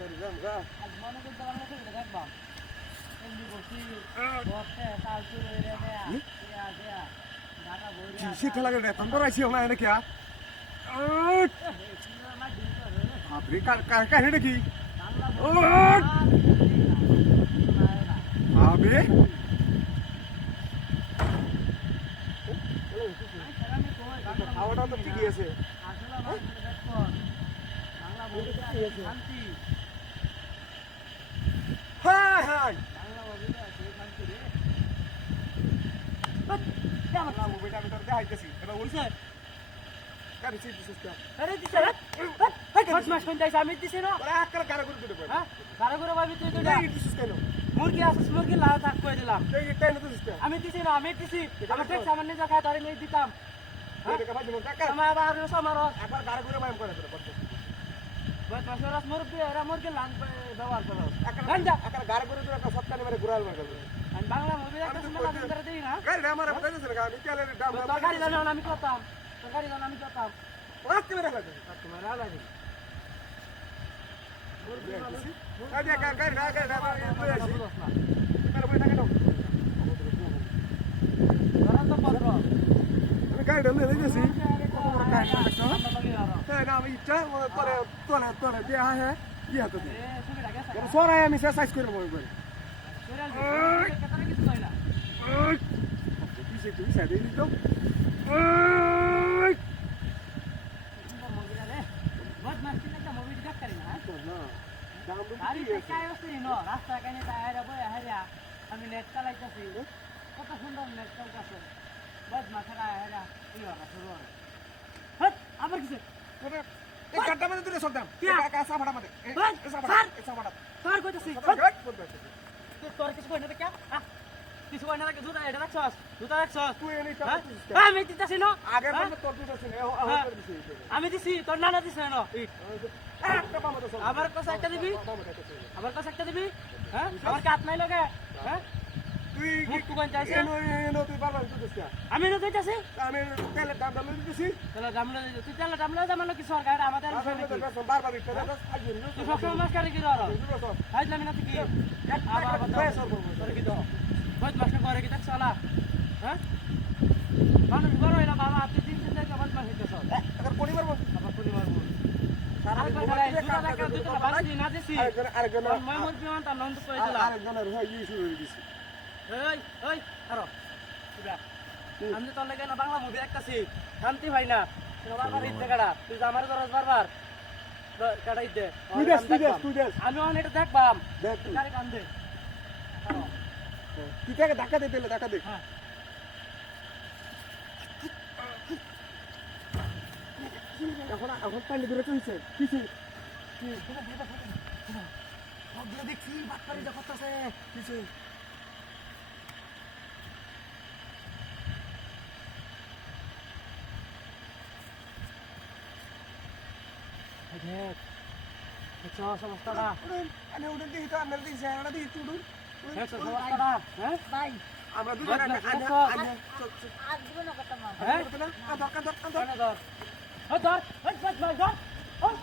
আজ মনে করতে পারলাম না এটা দেখবা এমনি বসি বসতে তাল চুর হয়ে রে দেয়া দেয়া ঢাকা বইরা শীত লাগে রে তন্দর আইছি না এনে কিয়া আপনি কার নাকি আবে খাওয়াটা তো ঠিকই আছে হ্যাঁ হ্যাঁ মুভিটা আমি তোর দেখাইতেছি এটা বলছে কার দিছিস দিছিস কা আরে দিছে রে কত মাস কোন যাইছ আমি দিছি না ওরা আকার কারা করে দিতে পারে হ্যাঁ কারা করে ভাবি তুই তো এই দিছিস কেন মুরগি আছে মুরগি লাল থাক কই দিলাম এই টাইম তো দিছিস আমি দিছি না আমি দিছি আমার টেক সামান্য যা খায় তারে নেই দিতাম এই টাকা ভাই মন কাকা আমার আবার সমারো একবার কারা করে মাইম করে তোর বস মাসরাস মুরগি এরা মুরগি লাল ব্যবহার করো আকার গাড়ি করে তোর একটা সপ্তাহে মেরে ঘুরাল মার করবে আমি বাংলা মুভি দেখতে শুনে লাগাম করে দেই না গাড়ি আমার বাতাইছে না আমি কেলে দাম তরকারি জানো আমি করতাম তরকারি জানো আমি করতাম রাস্তে মেরে লাগে তোমার লাগে মুরগি গাড়ি গাড়ি লই আসি তার বই থাকে না ধরা তো পড়ব আমি গাড়ি লই গেছি হ্যাঁ না আমি ইচ্ছা তোরে তোরে তোরে দেয়া হ্যাঁ দিয়া তো দে সরাই আমি সাইজ করে মই করে পিছে তুই সাইডে দিতো আমি নেট চালাইতেছি কত সুন্দর নেট চলতেছে আবার কিছু এই কাটটা মধ্যে তুই সব দাম কাঁচা ফাটা মধ্যে কাঁচা ফাটা তোর কইতেছি তোর কিছু কই না কে কিছু কই না কে জুতা এটা রাখছস জুতা রাখছস তুই এনে আমি দিতেছি না আগে বন্ধ তোর দুটো ছিল আমি দিছি তোর নানা দিছে না একটা পামা তো আবার কাছে একটা দিবি আবার কাছে একটা দিবি হ্যাঁ আমার কাট নাই লাগে হ্যাঁ তুই মুখ কোন চাইছে এনো তুই বাবা তুই দিস আমি না দিতেছি আমি তেলে দাম দাম দিতেছি তাহলে দামলা তুই তাহলে দামলা জামানো কি সরকার আমাদের বারবার দিতে তুই সবসময় মাছ কাটে কি ধরো হাইলাম না তুই কি আবার তোর কি দাও বহুত মাছ করে কি দেখ সালা হ্যাঁ মানুষ বড় হইলা বাবা তুই দিন দিন থেকে বহুত মাছ হইতেছ আবার কোনি মারবো আবার কোনি মারবো আমি তোর লাগে না বাংলা মুভি দেখতেছি শান্তি ভাই না বারবার ইচ্ছে কাটা তুই আমার দরজ বারবার কাটাই দে আমি অনেক এটা দেখবাম গাড়ি টান দে তুই তাকে ধাক্কা দে পেলে ধাক্কা দে এখন পানি ধরে চলছে কিছু দেখছি বাটপারি যা করতেছে কিছু সমস্যাটা আমি উঠে দিই তো আমরা দিই আমরা দিই তুই সমস্যাটা হ্যাঁ ভাই আমরা দুজন আজ হ্যাঁ দরকার দরকার ধর ধর ধর